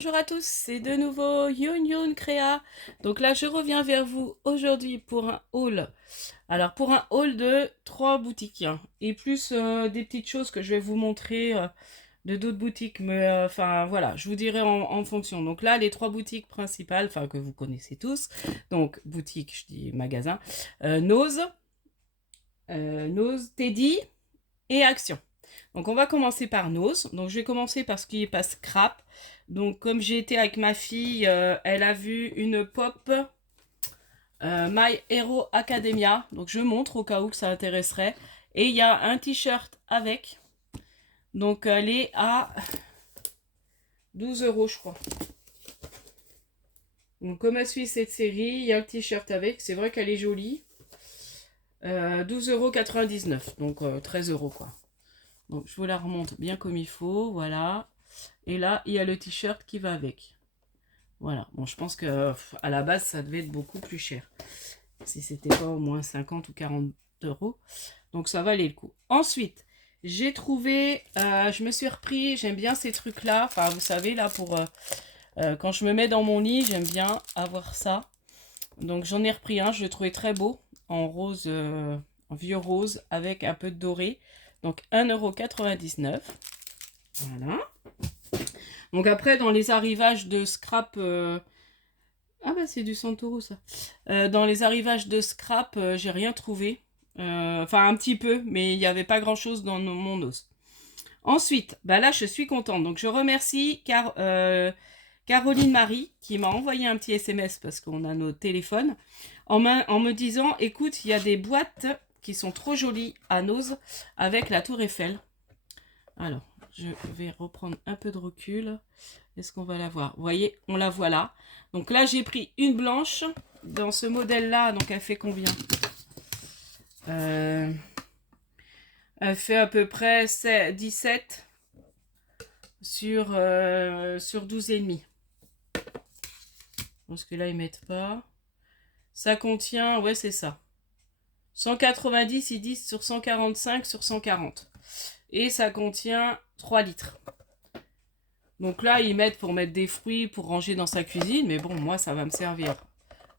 Bonjour à tous, c'est de nouveau Youn Youn Créa. Donc là, je reviens vers vous aujourd'hui pour un haul. Alors, pour un haul de 3 boutiques, hein, et plus des petites choses que je vais vous montrer de d'autres boutiques. Mais enfin, voilà, je vous dirai en fonction. Donc là, les 3 boutiques principales, enfin, que vous connaissez tous. Donc, boutique, je dis magasin. Nose, Nose, Teddy et Action. Donc on va commencer par Nose. Donc je vais commencer par ce qui est pas scrap. Donc comme j'ai été avec ma fille, elle a vu une pop My Hero Academia. Donc je montre au cas où que ça intéresserait. Et il y a un t-shirt avec. Donc elle est à 12 € je crois. Donc comme elle suit cette série, il y a le t-shirt avec. C'est vrai qu'elle est jolie. 12,99 €. Donc 13 € quoi. Donc je vous la remonte bien comme il faut. Voilà. Et là, il y a le t-shirt qui va avec. Voilà. Bon, je pense que à la base, ça devait être beaucoup plus cher. Si c'était pas au moins 50 ou 40 €. Donc ça valait le coup. Ensuite, j'ai trouvé, je me suis repris, j'aime bien ces trucs-là. Enfin, vous savez, là, pour quand je me mets dans mon lit, j'aime bien avoir ça. Donc j'en ai repris un, je le trouvais très beau, en rose, en vieux rose, avec un peu de doré. Donc 1,99 €. Voilà. Donc après, dans les arrivages de scrap... Ah bah c'est du Santoro ça. Dans les arrivages de scrap, j'ai rien trouvé. Enfin un petit peu, mais il n'y avait pas grand-chose dans mon os. Ensuite, bah là je suis contente. Donc je remercie Caroline Marie qui m'a envoyé un petit SMS parce qu'on a nos téléphones en me disant écoute, il y a des boîtes qui sont trop jolies à Nose avec la tour Eiffel. Alors, je vais reprendre un peu de recul. Est-ce qu'on va la voir? Vous voyez, on la voit là. Donc là, j'ai pris une blanche dans ce modèle-là. Donc elle fait combien? Euh, Elle fait à peu près 17 sur 12,5. Parce que là, ils mettent pas. Ça contient, ouais, c'est ça. 190, ils disent sur 145 sur 140. Et ça contient 3 litres. Donc là, ils mettent pour mettre des fruits, pour ranger dans sa cuisine. Mais bon, moi, ça va me servir.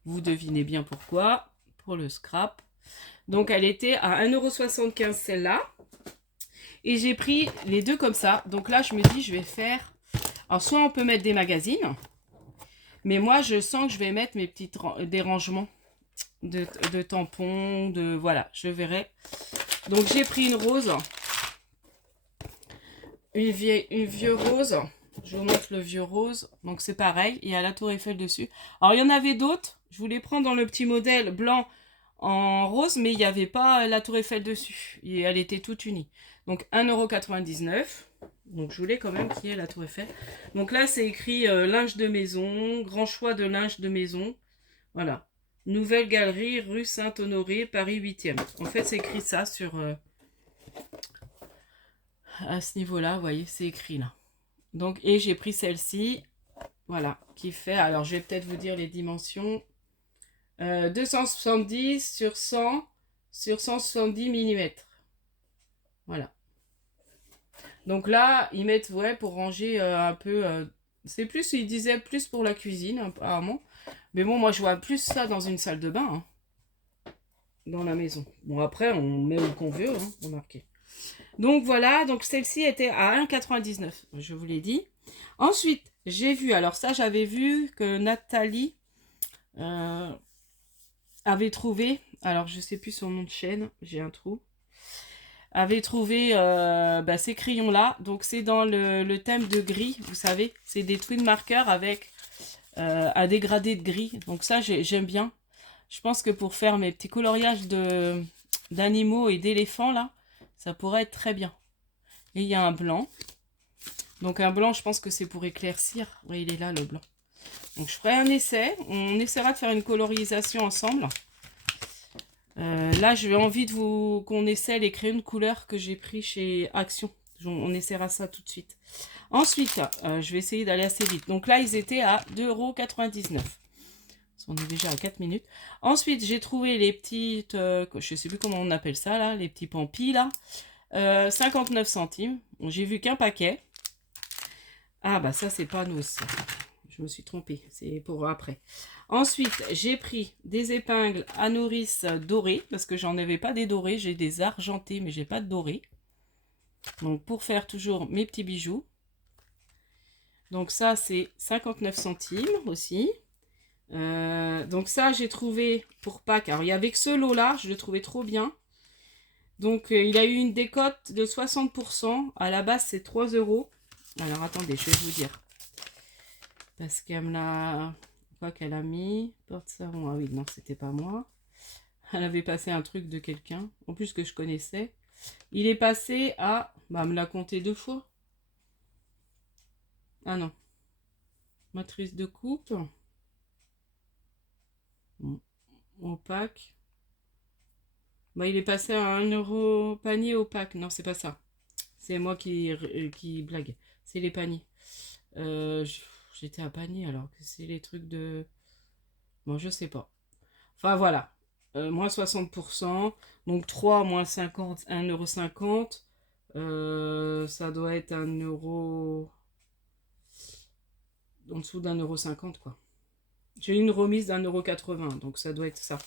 Vous devinez bien pourquoi. Pour le scrap. Donc elle était à 1,75 € celle-là. Et j'ai pris les deux comme ça. Donc là, je me dis, je vais faire... Alors, soit on peut mettre des magazines. Mais moi, je sens que je vais mettre mes petits dérangements de tampons. Voilà, je verrai. Donc j'ai pris une rose. Une vieux rose. Je vous montre le vieux rose. Donc c'est pareil, il y a la tour Eiffel dessus. Alors il y en avait d'autres. Je voulais prendre dans le petit modèle blanc en rose, mais il n'y avait pas la tour Eiffel dessus. Et elle était toute unie. Donc 1,99 €. Donc je voulais quand même qu'il y ait la tour Eiffel. Donc là c'est écrit linge de maison, grand choix de linge de maison. Voilà. Nouvelle galerie, rue Saint-Honoré, Paris 8e. En fait c'est écrit ça sur... à ce niveau-là, vous voyez, c'est écrit là. Donc, et j'ai pris celle-ci, voilà, qui fait, alors je vais peut-être vous dire les dimensions, 270 sur 100 sur 170 mm. Voilà. Donc là, ils mettent, ouais, pour ranger un peu, c'est plus, ils disaient plus pour la cuisine, apparemment. Mais bon, moi, je vois plus ça dans une salle de bain, hein, dans la maison. Bon, après, on met où qu'on veut, hein, remarquez. Donc voilà, donc celle-ci était à 1,99, je vous l'ai dit. Ensuite, j'ai vu, alors ça j'avais vu que Nathalie euh, avait trouvé, alors je sais plus son nom de chaîne, j'ai un trou, avait trouvé ces crayons-là. Donc c'est dans le thème de gris, vous savez, c'est des twin markers avec un dégradé de gris. Donc ça j'aime bien. Je pense que pour faire mes petits coloriages d'animaux et d'éléphants là, ça pourrait être très bien. Et il y a un blanc. Donc un blanc, je pense que c'est pour éclaircir. Oui, il est là, le blanc. Donc je ferai un essai. On essaiera de faire une colorisation ensemble. Là, j'ai envie de qu'on essaie les crayons de couleur que j'ai pris chez Action. On essaiera ça tout de suite. Ensuite, je vais essayer d'aller assez vite. Donc là, ils étaient à 2,99 €. On est déjà à 4 minutes. Ensuite, j'ai trouvé les petites... je ne sais plus comment on appelle ça, là. Les petits pampis, là. 59 centimes. J'ai vu qu'un paquet. Ah bah ça c'est pas nous ça. Je me suis trompée, c'est pour après. Ensuite, j'ai pris des épingles à nourrice dorées, parce que j'en avais pas des dorées, j'ai des argentés, mais j'ai pas de dorées. Donc pour faire toujours mes petits bijoux. Donc ça c'est 59 centimes aussi. Donc ça j'ai trouvé pour Pâques. Alors il y avait que ce lot là, je le trouvais trop bien. Donc il a eu une décote de 60%. À la base c'est 3 euros. Alors attendez, je vais vous dire. Parce qu'elle me l'a... Quoi qu'elle a mis? Porte-savon. Ah oui, non, c'était pas moi. Elle avait passé un truc de quelqu'un. En plus que je connaissais. Il est passé à... Bah, elle me l'a compté 2 fois. Ah non. Matrice de coupe. Opaque. Bah, il est passé à 1 euro panier opaque. Non, c'est pas ça. C'est moi qui blague. C'est les paniers. J'étais à panier alors que c'est les trucs de... Bon, je sais pas. Enfin, voilà. Moins 60%. Donc 3 moins 50, 1,50 €. Ça doit être 1 euro... En dessous d'1,50 € quoi. J'ai eu une remise d'1,80 €. Donc ça doit être ça.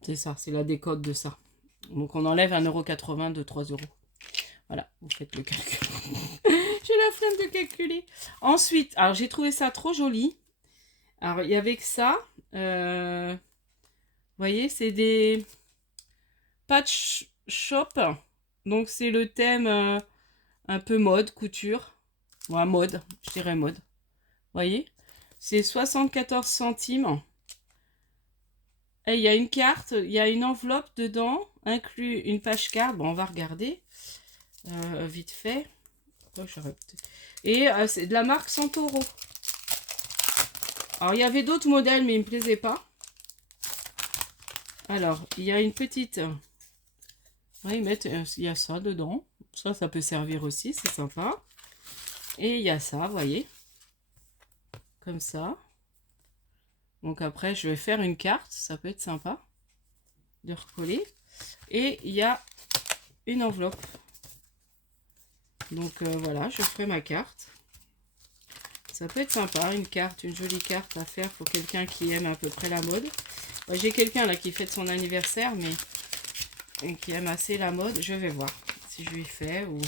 C'est ça, c'est la décote de ça. Donc on enlève 1,80 € de 3 euros. Voilà, vous faites le calcul. J'ai la flemme de calculer. Ensuite, alors j'ai trouvé ça trop joli. Alors il y avait que ça. Vous voyez, c'est des patch shop. Donc c'est le thème un peu mode, couture. Ouais, mode, je dirais mode. Vous voyez, c'est 74 centimes. Et il y a une carte, il y a une enveloppe dedans, inclus une page carte. Bon, on va regarder vite fait. Et c'est de la marque Santoro. Alors, il y avait d'autres modèles, mais ils ne me plaisaient pas. Alors, il y a une petite... Ouais, il y a ça dedans. Ça peut servir aussi, c'est sympa. Et il y a ça, vous voyez. Comme ça. Donc après, je vais faire une carte. Ça peut être sympa de recoller. Et il y a une enveloppe. Donc voilà, je ferai ma carte. Ça peut être sympa, une carte, une jolie carte à faire pour quelqu'un qui aime à peu près la mode. J'ai quelqu'un là qui fête son anniversaire, mais qui aime assez la mode. Je vais voir si je lui fais ou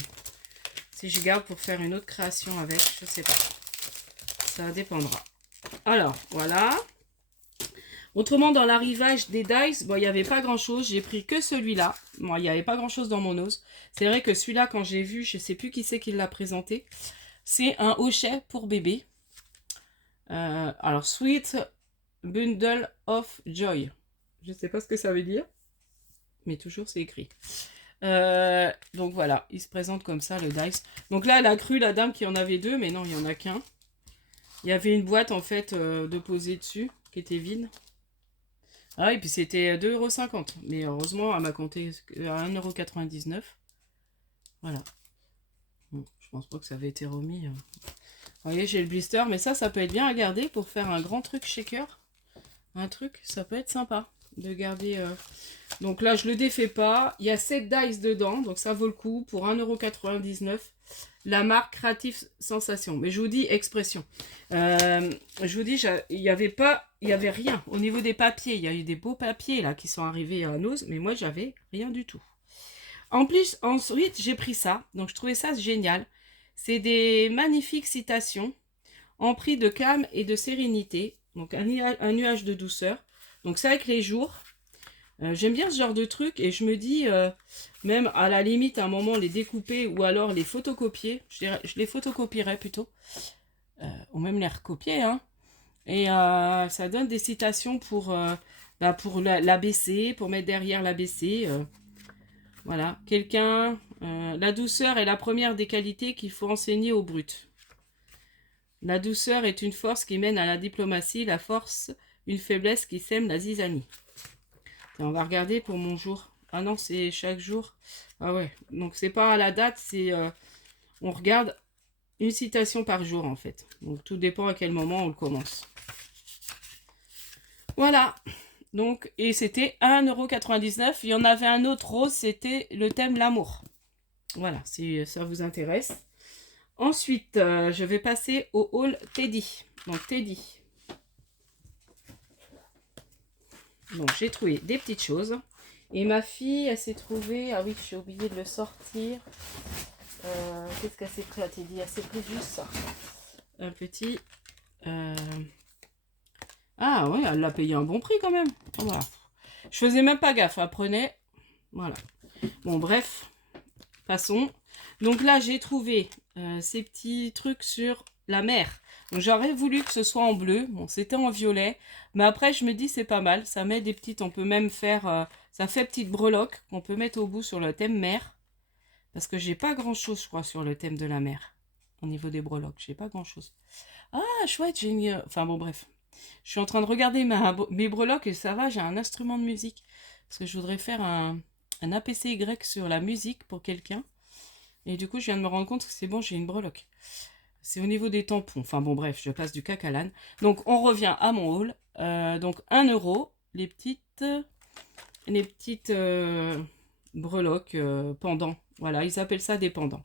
si je garde pour faire une autre création avec. Je sais pas. Ça dépendra. Alors, voilà. Autrement, dans l'arrivage des dice, bon, il n'y avait pas grand-chose. J'ai pris que celui-là. Moi, il n'y avait pas grand-chose dans mon os. C'est vrai que celui-là, quand j'ai vu, je ne sais plus qui c'est qui l'a présenté. C'est un hochet pour bébé. Alors, Sweet Bundle of Joy. Je ne sais pas ce que ça veut dire. Mais toujours, c'est écrit. Donc, voilà. Il se présente comme ça, le dice. Donc là, elle a cru, la dame, qu'il y en avait deux. Mais non, il n'y en a qu'un. Il y avait une boîte, en fait, de poser dessus, qui était vide. Ah oui, puis c'était 2,50 €. Mais heureusement, elle m'a compté à 1,99 €. Voilà. Bon, je pense pas que ça avait été remis. Vous voyez, j'ai le blister. Mais ça peut être bien à garder pour faire un grand truc shaker. Un truc, ça peut être sympa de garder. Donc là, je le défais pas. Il y a 7 dice dedans. Donc ça vaut le coup pour 1,99 €. La marque Creative Sensation. Mais je vous dis expression. Je vous dis, il y avait rien. Au niveau des papiers, il y a eu des beaux papiers là qui sont arrivés à Nose, mais moi, j'avais rien du tout. En plus, ensuite, j'ai pris ça. Donc, je trouvais ça génial. C'est des magnifiques citations en prix de calme et de sérénité. Donc, un nuage de douceur. Donc, c'est avec les jours. J'aime bien ce genre de truc et je me dis, même à la limite, à un moment, les découper ou alors les photocopier. Je les photocopierais plutôt. Ou même les recopier. Hein. Et ça donne des citations pour l'ABC, pour mettre derrière l'ABC. Voilà. Quelqu'un, la douceur est la première des qualités qu'il faut enseigner au brut. La douceur est une force qui mène à la diplomatie, la force, une faiblesse qui sème la zizanie. On va regarder pour mon jour. Ah non, c'est chaque jour. Ah ouais, donc c'est pas à la date, c'est... on regarde une citation par jour en fait. Donc tout dépend à quel moment on le commence. Voilà. Donc, et c'était 1,99 €. Il y en avait un autre rose, c'était le thème l'amour. Voilà, si ça vous intéresse. Ensuite, je vais passer au haul Teddy. Donc Teddy. Donc j'ai trouvé des petites choses. Et ma fille, elle s'est trouvée... Ah oui, j'ai oublié de le sortir. Qu'est-ce qu'elle s'est pris à Teddy? Elle s'est pris juste ça. Un petit... Ah oui, elle l'a payé un bon prix quand même. Oh, voilà. Je faisais même pas gaffe, elle prenait. Voilà. Bon, bref. Passons. Donc là, j'ai trouvé ces petits trucs sur la mer. Donc j'aurais voulu que ce soit en bleu. Bon, c'était en violet. Mais après, je me dis, c'est pas mal. Ça met des petites... On peut même faire... ça fait petite breloque qu'on peut mettre au bout sur le thème mer. Parce que j'ai pas grand-chose, je crois, sur le thème de la mer. Au niveau des breloques, j'ai pas grand-chose. Ah, chouette, j'ai une... Enfin bon, bref. Je suis en train de regarder mes breloques et ça va, j'ai un instrument de musique. Parce que je voudrais faire un APCY sur la musique pour quelqu'un. Et du coup, je viens de me rendre compte que c'est bon, j'ai une breloque. C'est au niveau des tampons. Enfin bon, bref, je passe du coq à l'âne. Donc, on revient à mon haul. Donc, 1 euro. Les petites breloques pendants. Voilà, ils appellent ça des pendants.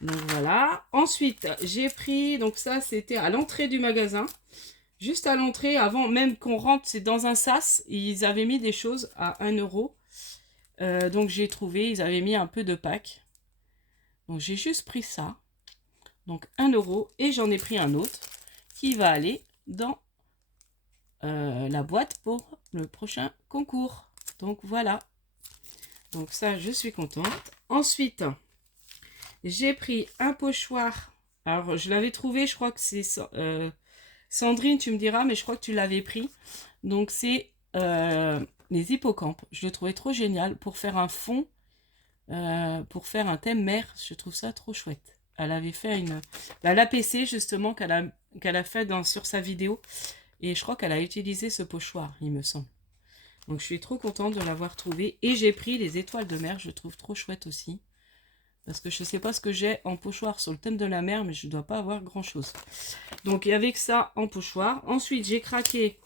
Donc, voilà. Ensuite, j'ai pris... Donc, ça, c'était à l'entrée du magasin. Juste à l'entrée, avant même qu'on rentre, c'est dans un sas. Ils avaient mis des choses à 1 euro. Donc, j'ai trouvé, ils avaient mis un peu de Pâques. Donc, j'ai juste pris ça. Donc 1 euro et j'en ai pris un autre qui va aller dans la boîte pour le prochain concours. Donc voilà. Donc ça, je suis contente. Ensuite, j'ai pris un pochoir. Alors, je l'avais trouvé, je crois que c'est... Sandrine, tu me diras, mais je crois que tu l'avais pris. Donc c'est les hippocampes. Je le trouvais trop génial pour faire un fond, pour faire un thème mer. Je trouve ça trop chouette. Elle avait fait l'APC justement qu'elle a fait sur sa vidéo. Et je crois qu'elle a utilisé ce pochoir, il me semble. Donc je suis trop contente de l'avoir trouvé. Et j'ai pris les étoiles de mer, je trouve trop chouette aussi. Parce que je ne sais pas ce que j'ai en pochoir sur le thème de la mer, mais je ne dois pas avoir grand chose. Donc avec ça en pochoir. Ensuite j'ai craqué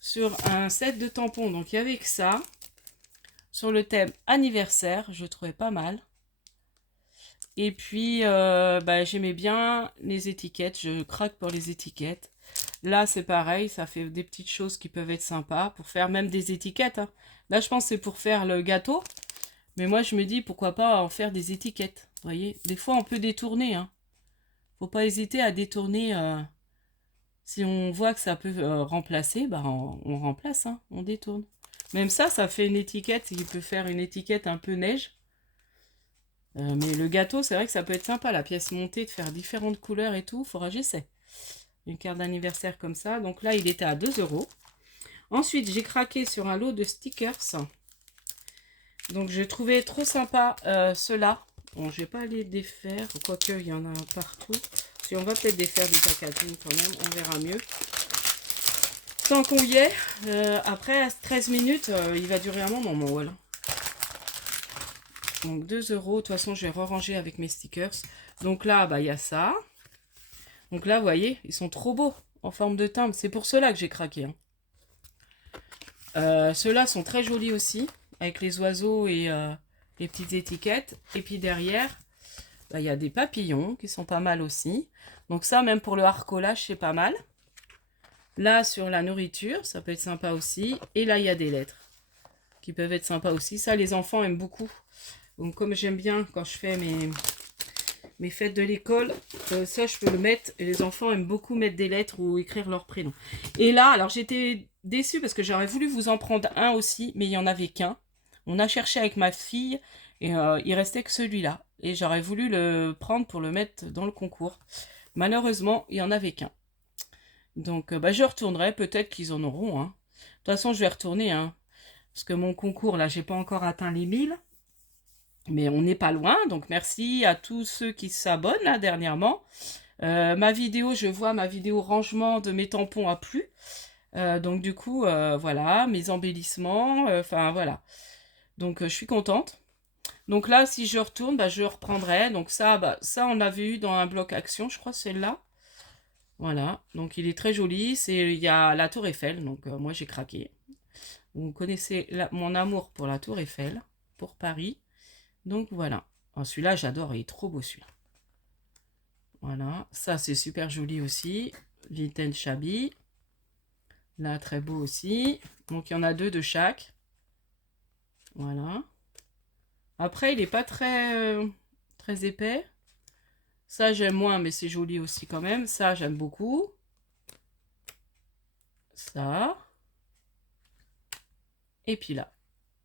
sur un set de tampons. Donc il y avait que ça. Sur le thème anniversaire, je trouvais pas mal. Et puis, j'aimais bien les étiquettes. Je craque pour les étiquettes. Là, c'est pareil. Ça fait des petites choses qui peuvent être sympas. Pour faire même des étiquettes. Hein. Là, je pense que c'est pour faire le gâteau. Mais moi, je me dis, pourquoi pas en faire des étiquettes. Vous voyez, des fois, on peut détourner. Hein. Faut pas hésiter à détourner. Si on voit que ça peut remplacer, on remplace. Hein. On détourne. Même ça fait une étiquette. Il peut faire une étiquette un peu neige. Mais le gâteau, c'est vrai que ça peut être sympa, la pièce montée, de faire différentes couleurs et tout. Faudra que j'essaie. Une carte d'anniversaire comme ça. Donc là, il était à 2 euros. Ensuite, j'ai craqué sur un lot de stickers. Donc, je trouvais trop sympa ceux-là. Bon, je vais pas les défaire. Quoique, il y en a partout. Si on va peut-être défaire du packaging quand même. On verra mieux. Tant qu'on y est, après, à 13 minutes, il va durer un moment, mon haul. Donc 2 euros. De toute façon, je vais re-ranger avec mes stickers. Donc là, il y a ça. Donc là, vous voyez, ils sont trop beaux en forme de timbre. C'est pour cela que j'ai craqué. Hein. Ceux-là sont très jolis aussi. Avec les oiseaux et les petites étiquettes. Et puis derrière, il y a des papillons qui sont pas mal aussi. Donc ça, même pour le harcolage, c'est pas mal. Là, sur la nourriture, ça peut être sympa aussi. Et là, il y a des lettres qui peuvent être sympas aussi. Ça, les enfants aiment beaucoup. Donc comme j'aime bien quand je fais mes fêtes de l'école, ça je peux le mettre. Et les enfants aiment beaucoup mettre des lettres ou écrire leur prénom. Et là, alors j'étais déçue parce que j'aurais voulu vous en prendre un aussi, mais il n'y en avait qu'un. On a cherché avec ma fille et il restait que celui-là. Et j'aurais voulu le prendre pour le mettre dans le concours. Malheureusement, il n'y en avait qu'un. Donc je retournerai, peut-être qu'ils en auront. Hein. De toute façon, je vais retourner. Hein, parce que mon concours, là, j'ai pas encore atteint les 1000. Mais on n'est pas loin, donc merci à tous ceux qui s'abonnent là dernièrement. Ma vidéo, je vois ma vidéo rangement de mes tampons a plu. Donc du coup, voilà, mes embellissements, enfin voilà. Donc je suis contente. Donc là, si je retourne, je reprendrai. Donc ça, ça on l'avait eu dans un bloc action, je crois, celle-là. Voilà, donc il est très joli. Il y a la Tour Eiffel, donc moi j'ai craqué. Vous connaissez mon amour pour la Tour Eiffel, pour Paris. Donc voilà. Oh, celui-là, j'adore. Il est trop beau celui-là. Voilà, ça c'est super joli aussi. Vintage Shabby. Là, très beau aussi. Donc, il y en a deux de chaque. Voilà. Après, il n'est pas très épais. Ça, j'aime moins, mais c'est joli aussi quand même. Ça, j'aime beaucoup. Ça. Et puis là.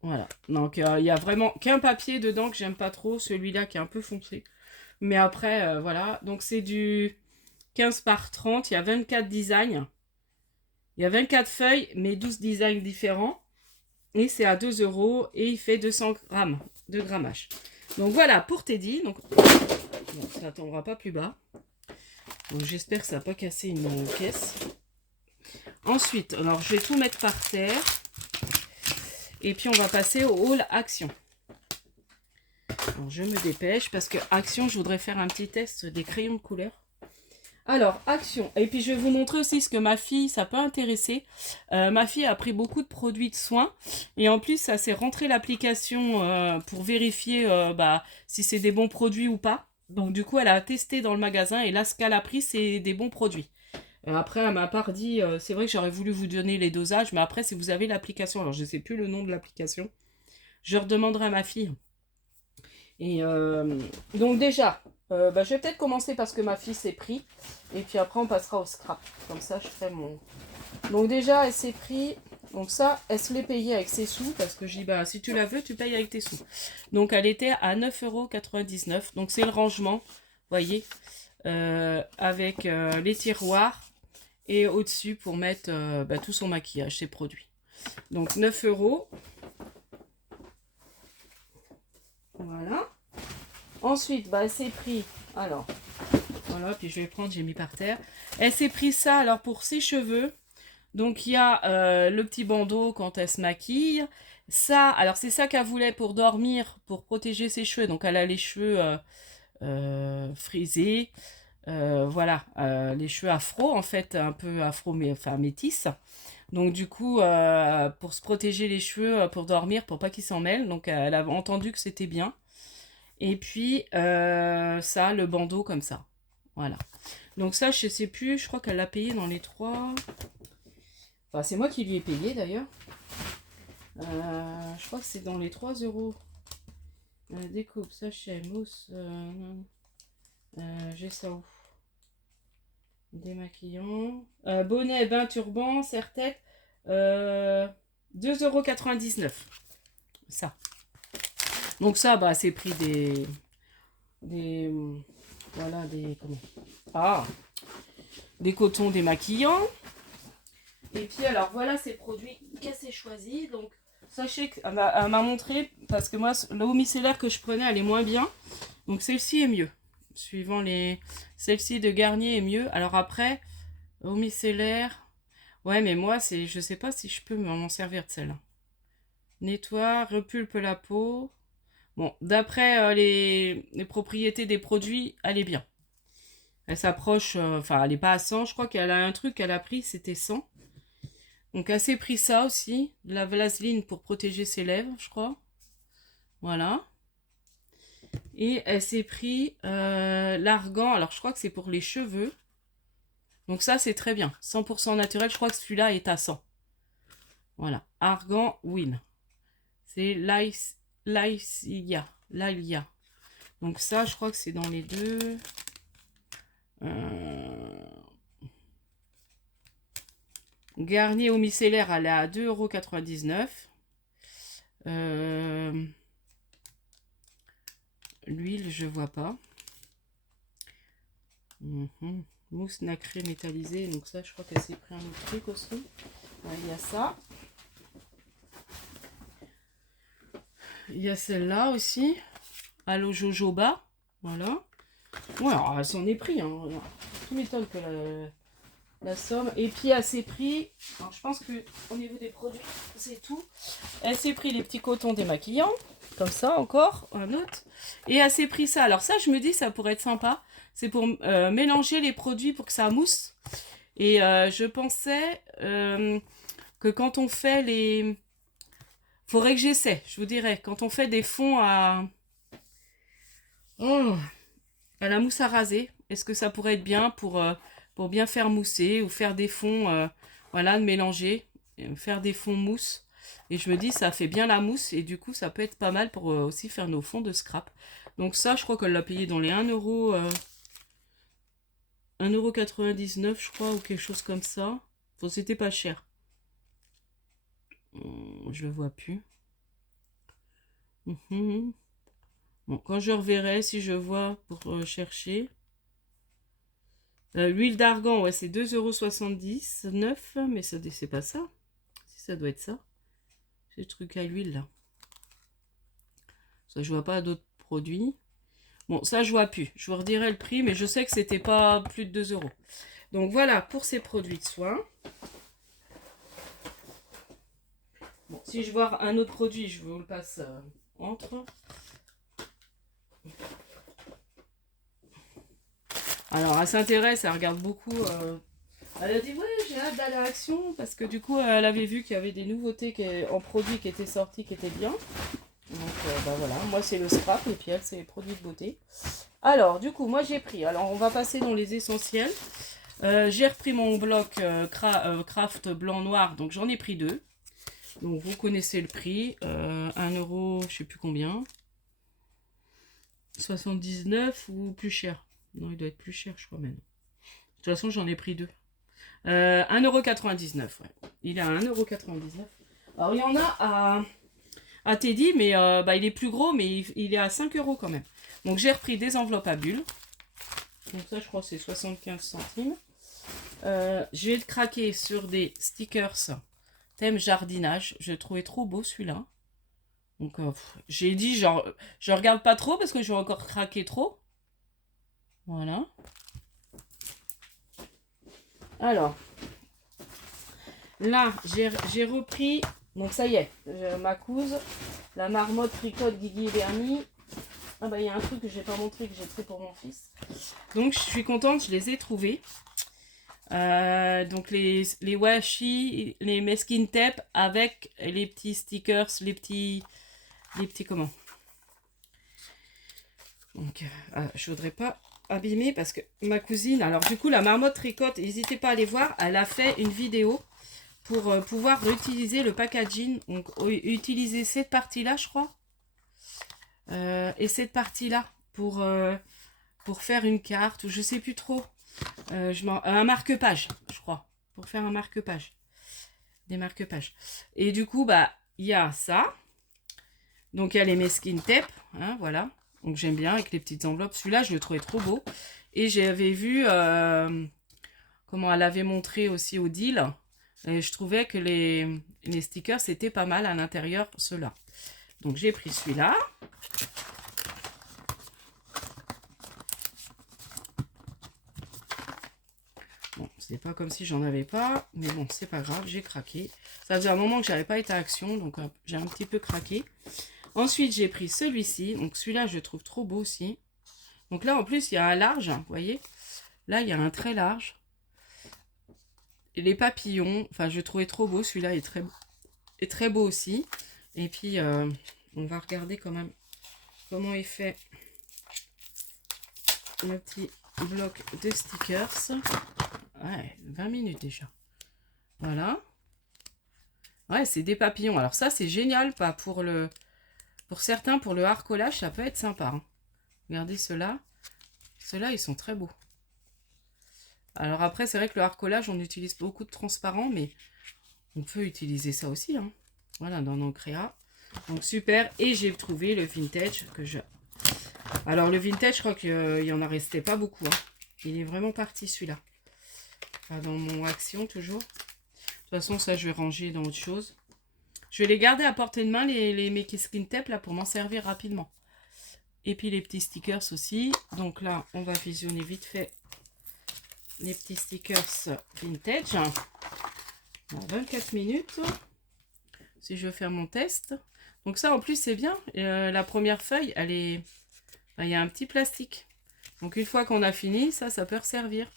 Voilà. Donc, il y a vraiment qu'un papier dedans que j'aime pas trop. Celui-là qui est un peu foncé. Mais après, voilà. Donc, c'est du 15 par 30. Il y a 24 designs. Il y a 24 feuilles, mais 12 designs différents. Et c'est à 2 € et il fait 200 grammes de grammage. Donc voilà pour Teddy. Donc bon, ça n'attendra pas plus bas. Donc j'espère que ça n'a pas cassé une caisse. Ensuite, alors je vais tout mettre par terre. Et puis on va passer au haul Action. Alors je me dépêche parce que Action, je voudrais faire un petit test des crayons de couleur. Alors, Action. Et puis, je vais vous montrer aussi ce que ma fille, ça peut intéresser. Ma fille a pris beaucoup de produits de soins. Et en plus, ça s'est rentré l'application pour vérifier si c'est des bons produits ou pas. Donc, du coup, elle a testé dans le magasin. Et là, ce qu'elle a pris, c'est des bons produits. Après, elle m'a pas dit, c'est vrai que j'aurais voulu vous donner les dosages. Mais après, si vous avez l'application, alors je ne sais plus le nom de l'application, je redemanderai à ma fille. Et donc déjà, je vais peut-être commencer parce que ma fille s'est pris. Et puis après, on passera au scrap. Comme ça, je ferai mon... Donc déjà, elle s'est pris... Donc ça, elle se l'est payée avec ses sous. Parce que je dis, bah, si tu la veux, tu payes avec tes sous. Donc elle était à 9,99 €. Donc c'est le rangement, vous voyez. Avec les tiroirs. Et au-dessus pour mettre tout son maquillage, ses produits. Donc 9 €. Voilà. Ensuite, elle s'est pris... Alors, voilà, puis je vais prendre, j'ai mis par terre. Elle s'est pris ça, alors, pour ses cheveux. Donc, il y a le petit bandeau quand elle se maquille. Ça, alors, c'est ça qu'elle voulait pour dormir, pour protéger ses cheveux. Donc, elle a les cheveux frisés. Voilà, les cheveux afro, en fait, un peu afro, mais enfin métis. Donc, du coup, pour se protéger les cheveux, pour dormir, pour pas qu'ils s'en mêlent. Donc, elle a entendu que c'était bien. Et puis, ça, le bandeau comme ça. Voilà. Donc ça, je sais plus, je crois qu'elle l'a payé dans les 3... Enfin, c'est moi qui lui ai payé d'ailleurs. Je crois que c'est dans les 3 €. Découpe, sachet, mousse. J'ai ça où? Démaquillant. Bonnet, bain, turban, serre-tête. 2,99 €. Ça. Donc ça, c'est pris des voilà, des cotons démaquillants. Et puis alors voilà ces produits qu'elle s'est choisi. Donc sachez qu'elle m'a montré, parce que moi l'eau micellaire que je prenais elle est moins bien. Donc celle-ci est mieux. Suivant celle-ci de Garnier est mieux. Alors après, eau micellaire. Ouais, mais moi je sais pas si je peux m'en servir de celle-là. Nettoie, repulpe la peau. Bon, d'après les propriétés des produits, elle est bien. Elle s'approche, enfin, elle n'est pas à 100. Je crois qu'elle a un truc qu'elle a pris, c'était 100. Donc, elle s'est pris ça aussi. De la vaseline pour protéger ses lèvres, je crois. Voilà. Et elle s'est pris l'argan. Alors, je crois que c'est pour les cheveux. Donc, ça, c'est très bien. 100% naturel. Je crois que celui-là est à 100. Voilà. Argan Win. C'est Lycia. Donc ça, je crois que c'est dans les deux. Garnier au micellaire, elle est à 2,99 €. L'huile, je vois pas. Mousse nacrée métallisée. Donc ça, je crois qu'elle s'est pris un autre truc aussi. Il y a ça. Il y a celle-là aussi. Allo jojoba. Voilà. Ouais, alors, elle s'en est pris. Hein. Tout m'étonne que la somme. Et puis elle s'est pris. Alors je pense que au niveau des produits, c'est tout. Elle s'est pris les petits cotons démaquillants. Comme ça, encore. Un autre. Et elle s'est pris ça. Alors ça, je me dis, ça pourrait être sympa. C'est pour mélanger les produits pour que ça mousse. Et je pensais que quand on fait les... Faudrait que j'essaie, je vous dirais. Quand on fait des fonds à la mousse à raser, est-ce que ça pourrait être bien pour bien faire mousser ou faire des fonds, voilà, de mélanger, faire des fonds mousse. Et je me dis, ça fait bien la mousse et du coup, ça peut être pas mal pour aussi faire nos fonds de scrap. Donc ça, je crois qu'elle l'a payé dans les 1 euro, 1,99 € je crois, ou quelque chose comme ça. Bon, c'était pas cher. Je le vois plus. Mhm. Bon, quand je reverrai, si je vois pour chercher. L'huile d'argan, ouais, c'est 2,79 €, mais ça, c'est pas ça. Si, ça doit être ça. C'est le truc à l'huile, là. Ça, je vois pas d'autres produits. Bon, ça, je vois plus. Je vous redirai le prix, mais je sais que c'était pas plus de 2 euros. Donc, voilà pour ces produits de soins. Bon, si je vois un autre produit, je vous le passe entre. Alors, elle s'intéresse, elle regarde beaucoup. Elle a dit, ouais, j'ai hâte d'aller à Action, parce que du coup, elle avait vu qu'il y avait des nouveautés en produits qui étaient sortis, qui étaient bien. Donc, bah voilà, moi, c'est le scrap, et puis elle, c'est les produits de beauté. Alors, du coup, moi, j'ai pris. Alors, on va passer dans les essentiels. J'ai repris mon bloc Craft blanc-noir, donc j'en ai pris 2. Donc, vous connaissez le prix. 1 euro, je sais plus combien. 79 ou plus cher. Non, il doit être plus cher, je crois même. De toute façon, j'en ai pris 2. 1,99 €, ouais. Il est à 1,99 €. Alors, il y en a à Teddy, mais bah, il est plus gros, mais il est à 5 € quand même. Donc, j'ai repris des enveloppes à bulles. Donc, ça, je crois que c'est 75 centimes. J'ai craqué sur des stickers thème jardinage. Je le trouvais trop beau, celui-là. Donc, j'ai dit, genre, je regarde pas trop parce que je vais encore craquer trop. Voilà. Alors, là, j'ai repris. Donc, ça y est, ma couse, la marmotte tricote Guigui Vernis. Ah, bah, il y a un truc que je n'ai pas montré que j'ai pris pour mon fils. Donc, je suis contente, je les ai trouvés. Donc, les washi, les meskin tape avec les petits stickers, les petits comment. Donc, je voudrais pas abîmer parce que ma cousine, alors du coup la marmotte tricote, n'hésitez pas à aller voir, elle a fait une vidéo pour pouvoir réutiliser le packaging, donc utiliser cette partie là je crois, et cette partie là pour faire une carte ou je sais plus trop, un marque-page je crois, pour faire un marque-page, des marque-pages. Et du coup bah il y a ça, donc il y a les meskin tape, hein, voilà. Donc j'aime bien avec les petites enveloppes. Celui-là, je le trouvais trop beau. Et j'avais vu comment elle avait montré aussi au deal. Et je trouvais que les stickers, c'était pas mal à l'intérieur, ceux-là. Donc j'ai pris celui-là. Bon, c'est pas comme si j'en avais pas. Mais bon, c'est pas grave, j'ai craqué. Ça faisait un moment que j'avais pas été à Action. Donc j'ai un petit peu craqué. Ensuite, j'ai pris celui-ci. Donc celui-là, je le trouve trop beau aussi. Donc là, en plus, il y a un large, vous voyez. Là, il y a un très large. Et les papillons, enfin, je trouvais trop beau. Celui-là est très beau aussi. Et puis, on va regarder quand même comment il fait le petit bloc de stickers. Ouais, 20 minutes déjà. Voilà. Ouais, c'est des papillons. Alors ça, c'est génial, pas pour certains, pour le hard collage, ça peut être sympa. Hein. Regardez ceux-là. Ceux-là, ils sont très beaux. Alors après, c'est vrai que le hard collage, on utilise beaucoup de transparent, mais on peut utiliser ça aussi. Hein. Voilà, dans nos créas. Donc super. Et j'ai trouvé le vintage que je... Alors le vintage, je crois qu'il y en a resté pas beaucoup. Hein. Il est vraiment parti celui-là. Enfin, dans mon action toujours. De toute façon, ça, je vais ranger dans autre chose. Je vais les garder à portée de main, les Make Skin Tape, là, pour m'en servir rapidement. Et puis les petits stickers aussi. Donc là, on va visionner vite fait les petits stickers vintage. Dans 24 minutes. Si je veux faire mon test. Donc ça, en plus, c'est bien. La première feuille, elle est... Il y a un petit plastique. Donc une fois qu'on a fini, ça peut resservir.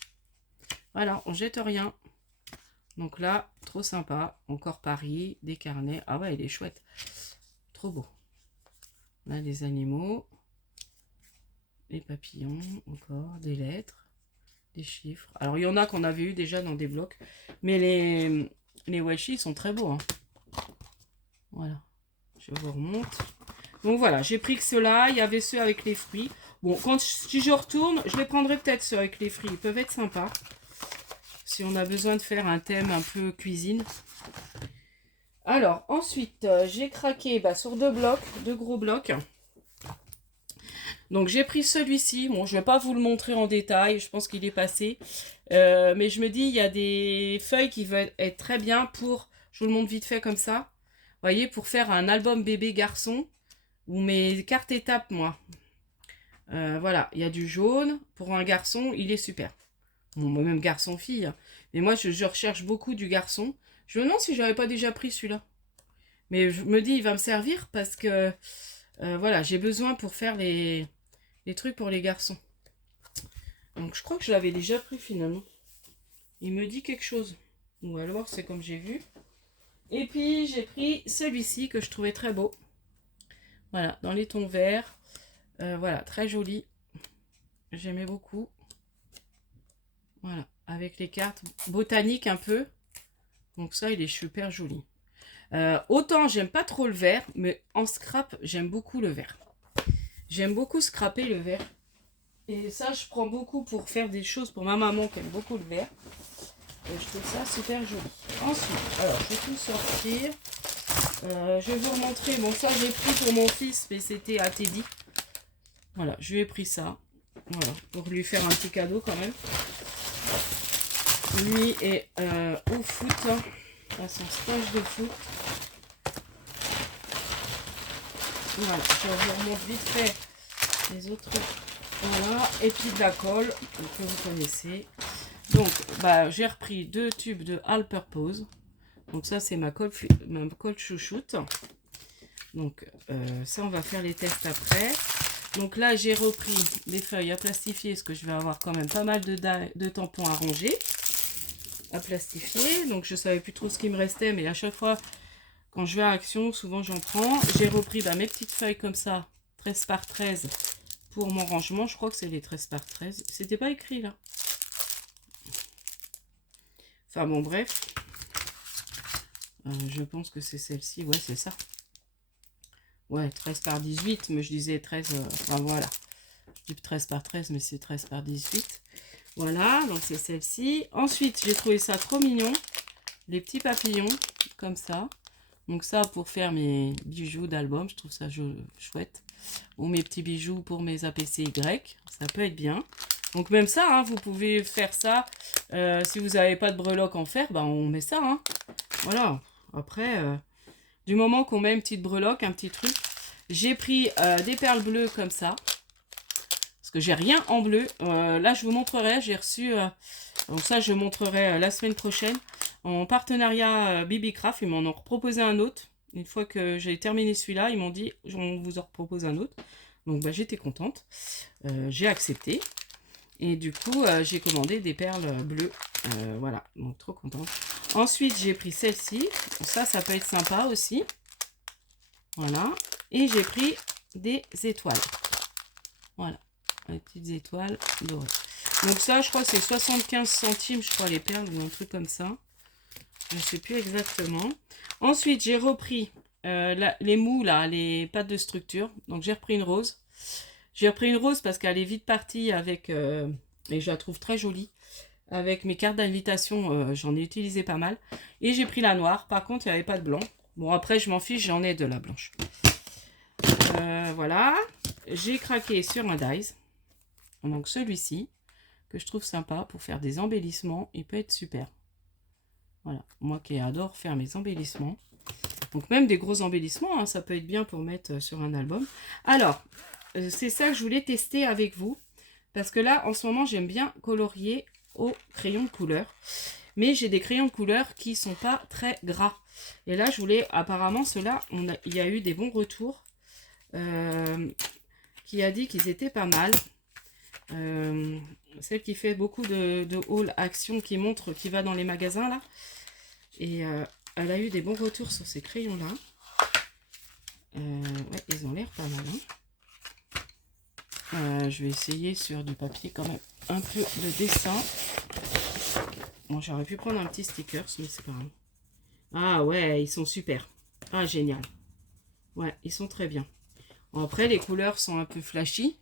Voilà, on jette rien. Donc là, trop sympa. Encore Paris, des carnets. Ah ouais, il est chouette. Trop beau. On a des animaux. Les papillons, encore, des lettres. des chiffres. Alors, il y en a qu'on avait eu déjà dans des blocs. Mais les washi sont très beaux. Hein. Voilà. Je vous remonte. Donc voilà, j'ai pris que ceux-là. Il y avait ceux avec les fruits. Bon, si je retourne, je les prendrai peut-être ceux avec les fruits. Ils peuvent être sympas. Si on a besoin de faire un thème un peu cuisine. Alors, ensuite, j'ai craqué sur deux blocs, deux gros blocs. Donc, j'ai pris celui-ci. Bon, je ne vais pas vous le montrer en détail. Je pense qu'il est passé. Mais je me dis, il y a des feuilles qui vont être très bien pour... Je vous le montre vite fait comme ça. Vous voyez, pour faire un album bébé garçon. Ou mes cartes étapes, moi. Voilà, il y a du jaune. Pour un garçon, il est super. Bon, même garçon-fille. Hein. Mais moi, je recherche beaucoup du garçon. Je me demande si j'avais pas déjà pris celui-là. Mais je me dis, il va me servir parce que, voilà, j'ai besoin pour faire les trucs pour les garçons. Donc, je crois que je l'avais déjà pris finalement. Il me dit quelque chose. Ou alors, c'est comme j'ai vu. Et puis, j'ai pris celui-ci que je trouvais très beau. Voilà, dans les tons verts. Voilà, très joli. J'aimais beaucoup. Voilà, avec les cartes botaniques un peu. Donc ça, il est super joli. Autant j'aime pas trop le vert, mais en scrap, j'aime beaucoup le vert. J'aime beaucoup scraper le vert. Et ça, je prends beaucoup pour faire des choses pour ma maman qui aime beaucoup le vert. Et je trouve ça super joli. Ensuite, alors, je vais tout sortir. Je vais vous remontrer. Bon, ça, j'ai pris pour mon fils, mais c'était à Teddy. Voilà, je lui ai pris ça. Voilà, pour lui faire un petit cadeau quand même. Lui est au foot, à son stage de foot. Voilà, je vous remonte vite fait les autres. Voilà, et puis de la colle que vous connaissez. Donc, j'ai repris deux tubes de All Purpose. Donc ça, c'est ma colle chouchoute. Donc, ça, on va faire les tests après. Donc là, j'ai repris des feuilles à plastifier, parce que je vais avoir quand même pas mal de tampons à ranger. À plastifier. Donc, je savais plus trop ce qui me restait, mais à chaque fois, quand je vais à Action, souvent j'en prends. J'ai repris mes petites feuilles comme ça, 13 par 13, pour mon rangement. Je crois que c'est les 13 par 13. C'était pas écrit là. Enfin bon, bref. Je pense que c'est celle-ci. Ouais, c'est ça. Ouais, 13 par 18, mais je disais 13. Enfin voilà. Je dis 13 par 13, mais c'est 13 par 18. Voilà, donc c'est celle-ci. Ensuite, j'ai trouvé ça trop mignon. Les petits papillons, comme ça. Donc ça, pour faire mes bijoux d'album, je trouve ça chouette. Ou mes petits bijoux pour mes APCY, ça peut être bien. Donc même ça, hein, vous pouvez faire ça. Si vous n'avez pas de breloque en fer, on met ça. Hein. Voilà. Après, du moment qu'on met une petite breloque, un petit truc. J'ai pris des perles bleues comme ça. Parce que j'ai rien en bleu. Là, je vous montrerai. J'ai reçu... donc ça, je montrerai la semaine prochaine. En partenariat Bibicraft, ils m'en ont proposé un autre. Une fois que j'ai terminé celui-là, ils m'ont dit, on vous en propose un autre. Donc j'étais contente. J'ai accepté. Et du coup, j'ai commandé des perles bleues. Voilà, donc trop contente. Ensuite, j'ai pris celle-ci. Ça peut être sympa aussi. Voilà. Et j'ai pris des étoiles. Voilà, les petites étoiles dorées. Donc ça, je crois que c'est 75 centimes, je crois, les perles ou un truc comme ça. Je ne sais plus exactement. Ensuite, j'ai repris les mous, là, les pâtes de structure. Donc, j'ai repris une rose. J'ai repris une rose parce qu'elle est vite partie avec... et je la trouve très jolie. Avec mes cartes d'invitation, j'en ai utilisé pas mal. Et j'ai pris la noire. Par contre, il n'y avait pas de blanc. Bon, après, je m'en fiche, j'en ai de la blanche. Voilà. J'ai craqué sur un dies. Donc, celui-ci, que je trouve sympa pour faire des embellissements. Il peut être super. Voilà, moi qui adore faire mes embellissements. Donc même des gros embellissements, hein, ça peut être bien pour mettre sur un album. Alors, c'est ça que je voulais tester avec vous. Parce que là, en ce moment, j'aime bien colorier au crayon de couleur. Mais j'ai des crayons de couleur qui sont pas très gras. Et là, je voulais, apparemment, ceux-là, il y a eu des bons retours. Qui a dit qu'ils étaient pas mal. Celle qui fait beaucoup de haul action qui montre, qui va dans les magasins là. Et elle a eu des bons retours sur ces crayons là. Ouais, ils ont l'air pas mal. Hein. Je vais essayer sur du papier quand même un peu de dessin. Bon, j'aurais pu prendre un petit sticker, mais c'est pas grave. Ah ouais, ils sont super. Ah, génial. Ouais, ils sont très bien. Après, les couleurs sont un peu flashy,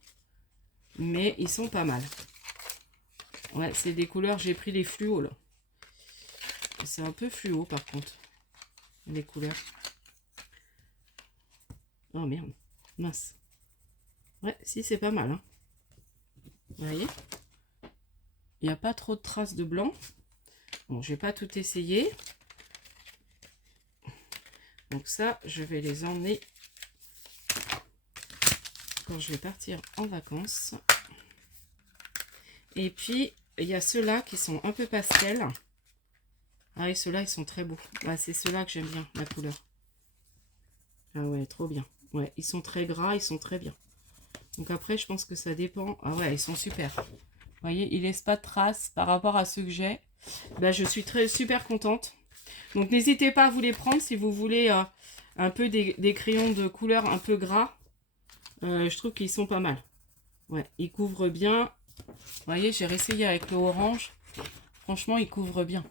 mais ils sont pas mal. Ouais, c'est des couleurs, j'ai pris les fluos là. C'est un peu fluo par contre, les couleurs. Oh merde, mince. Ouais, si, c'est pas mal. Hein. Vous voyez? Il n'y a pas trop de traces de blanc. Bon, je vais pas tout essayer. Donc ça, je vais les emmener quand je vais partir en vacances. Et puis, il y a ceux-là qui sont un peu pastel. Ah oui, ceux-là, ils sont très beaux. Bah, c'est ceux-là que j'aime bien, la couleur. Ah ouais, trop bien. Ouais, ils sont très gras, ils sont très bien. Donc après, je pense que ça dépend. Ah ouais, ils sont super. Vous voyez, ils laissent pas de traces par rapport à ceux que j'ai. Bah, je suis super contente. Donc n'hésitez pas à vous les prendre si vous voulez un peu des crayons de couleur un peu gras. Je trouve qu'ils sont pas mal. Ouais, ils couvrent bien. Vous voyez, j'ai réessayé avec le orange. Franchement, ils couvrent bien.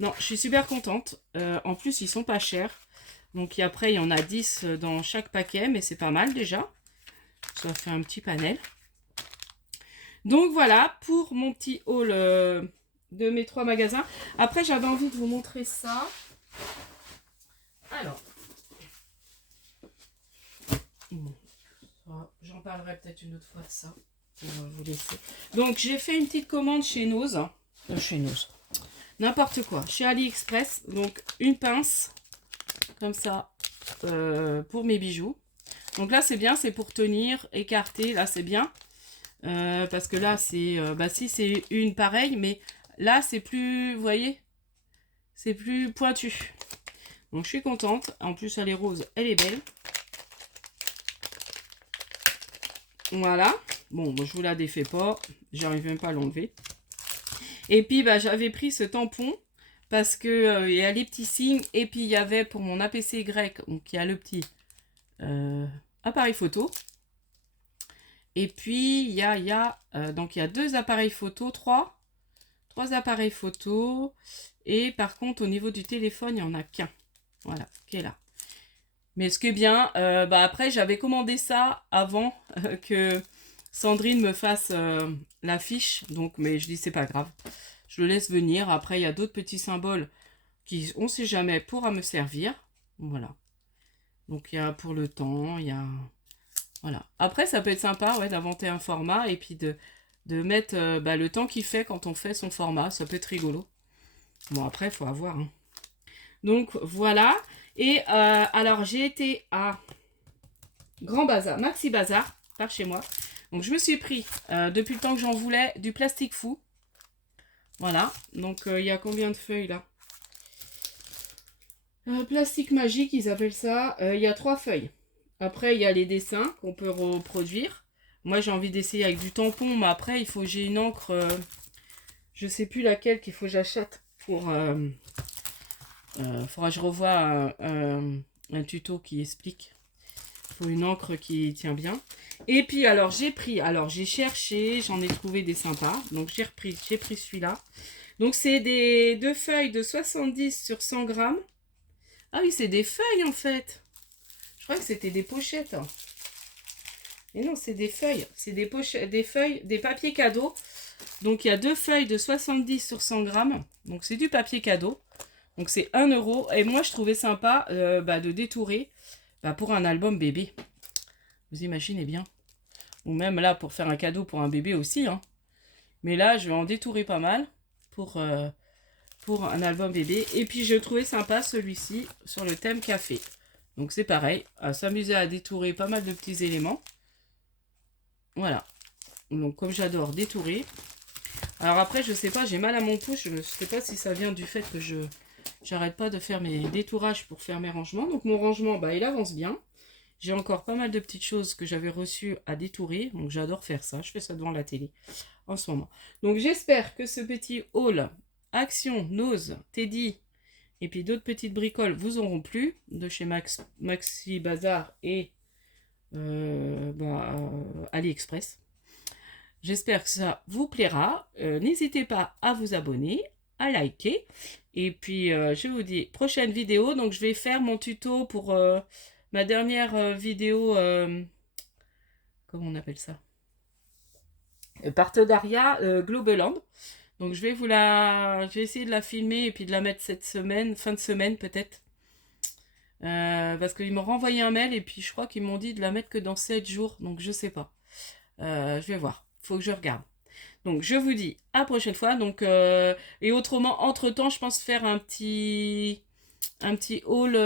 Non, je suis super contente. En plus, ils sont pas chers. Donc après, il y en a 10 dans chaque paquet, mais c'est pas mal déjà. Ça fait un petit panel. Donc voilà pour mon petit haul de mes 3 magasins. Après, j'avais envie de vous montrer ça. Alors, j'en parlerai peut-être une autre fois de ça. On va vous laisser. Donc, j'ai fait une petite commande chez Nose. Chez Nose. N'importe quoi. Chez AliExpress. Donc, une pince. Comme ça. Pour mes bijoux. Donc là, c'est bien. C'est pour tenir, écarter. Là, c'est bien. Parce que là, c'est... bah si, c'est une pareille. Mais là, c'est plus... Vous voyez? C'est plus pointu. Donc, je suis contente. En plus, elle est rose. Elle est belle. Voilà. Bon, je vous la défais pas. J'arrive même pas à l'enlever. Et puis, bah, j'avais pris ce tampon parce que il y a les petits signes. Et puis, il y avait pour mon APCY, donc il y a le petit appareil photo. Et puis, donc il y a 2 appareils photo, 3 appareils photo. Et par contre, au niveau du téléphone, il n'y en a qu'un. Voilà, qui est là. Mais ce qui est bien, bah après, j'avais commandé ça avant que Sandrine me fasse la fiche. Donc, mais je dis, c'est pas grave. Je le laisse venir. Après, il y a d'autres petits symboles qui, on sait jamais, pourra me servir. Voilà. Donc, il y a pour le temps, il y a... Voilà. Après, ça peut être sympa, ouais, d'inventer un format et puis de mettre bah, le temps qu'il fait quand on fait son format. Ça peut être rigolo. Bon, après, il faut avoir. Hein. Donc, voilà. Et alors, j'ai été à Grand Bazar, Maxi Bazar, par chez moi. Donc, je me suis pris, depuis le temps que j'en voulais, du plastique fou. Voilà. Donc, il y a combien de feuilles, là? Plastique magique, ils appellent ça. Il y a 3 feuilles. Après, il y a les dessins qu'on peut reproduire. Moi, j'ai envie d'essayer avec du tampon, mais après, il faut que j'ai une encre. Je sais plus laquelle qu'il faut que j'achète pour... faudra que je revoie un tuto qui explique. Il faut une encre qui tient bien. Et puis, alors, j'ai cherché, j'en ai trouvé des sympas. Donc, j'ai pris celui-là. Donc, c'est des 2 feuilles de 70 sur 100 grammes. Ah oui, c'est des feuilles, en fait. Je crois que c'était des pochettes. Hein. Et non, c'est des feuilles. C'est des pochettes, des feuilles, des papiers cadeaux. Donc, il y a 2 feuilles de 70 sur 100 grammes. Donc, c'est du papier cadeau. Donc, c'est 1 euro. Et moi, je trouvais sympa de détourer pour un album bébé. Vous imaginez bien. Ou même là, pour faire un cadeau pour un bébé aussi. Hein. Mais là, je vais en détourer pas mal pour un album bébé. Et puis, je trouvais sympa celui-ci sur le thème café. Donc, c'est pareil. À s'amuser à détourer pas mal de petits éléments. Voilà. Donc, comme j'adore détourer. Alors après, je sais pas, j'ai mal à mon pouce. Je ne sais pas si ça vient du fait que j'arrête pas de faire mes détourages pour faire mes rangements. Donc, mon rangement, bah, il avance bien. J'ai encore pas mal de petites choses que j'avais reçues à détourer. Donc, j'adore faire ça. Je fais ça devant la télé en ce moment. Donc, j'espère que ce petit haul Action, Nose, Teddy et puis d'autres petites bricoles vous auront plu de chez Maxi Bazar et AliExpress. J'espère que ça vous plaira. N'hésitez pas à vous abonner, à liker. Et puis, je vous dis, prochaine vidéo. Donc, je vais faire mon tuto pour ma dernière vidéo. Comment on appelle ça? Partenariat Globaland. Donc, je vais essayer de la filmer et puis de la mettre cette semaine, fin de semaine peut-être. Parce qu'ils m'ont renvoyé un mail et puis je crois qu'ils m'ont dit de la mettre que dans 7 jours. Donc, je sais pas. Je vais voir. Faut que je regarde. Donc, je vous dis à la prochaine fois. Donc, et autrement, entre-temps, je pense faire un petit haul,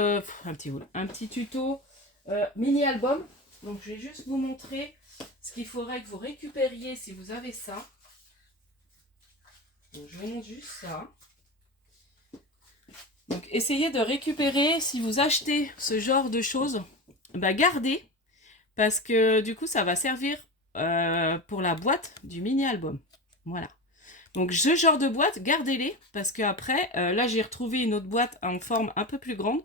un petit tuto mini-album. Donc, je vais juste vous montrer ce qu'il faudrait que vous récupériez si vous avez ça. Donc, je vous montre juste ça. Donc, essayez de récupérer, si vous achetez ce genre de choses, bah, gardez, parce que du coup, ça va servir pour la boîte du mini-album. Voilà. Donc, ce genre de boîte, gardez-les, parce qu'après, là, j'ai retrouvé une autre boîte en forme un peu plus grande,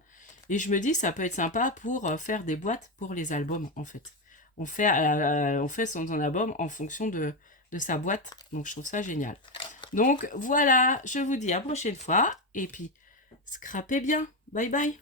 et je me dis, ça peut être sympa pour faire des boîtes pour les albums, en fait. On fait son album en fonction de sa boîte, donc je trouve ça génial. Donc, voilà, je vous dis à la prochaine fois, et puis, scrapez bien. Bye bye.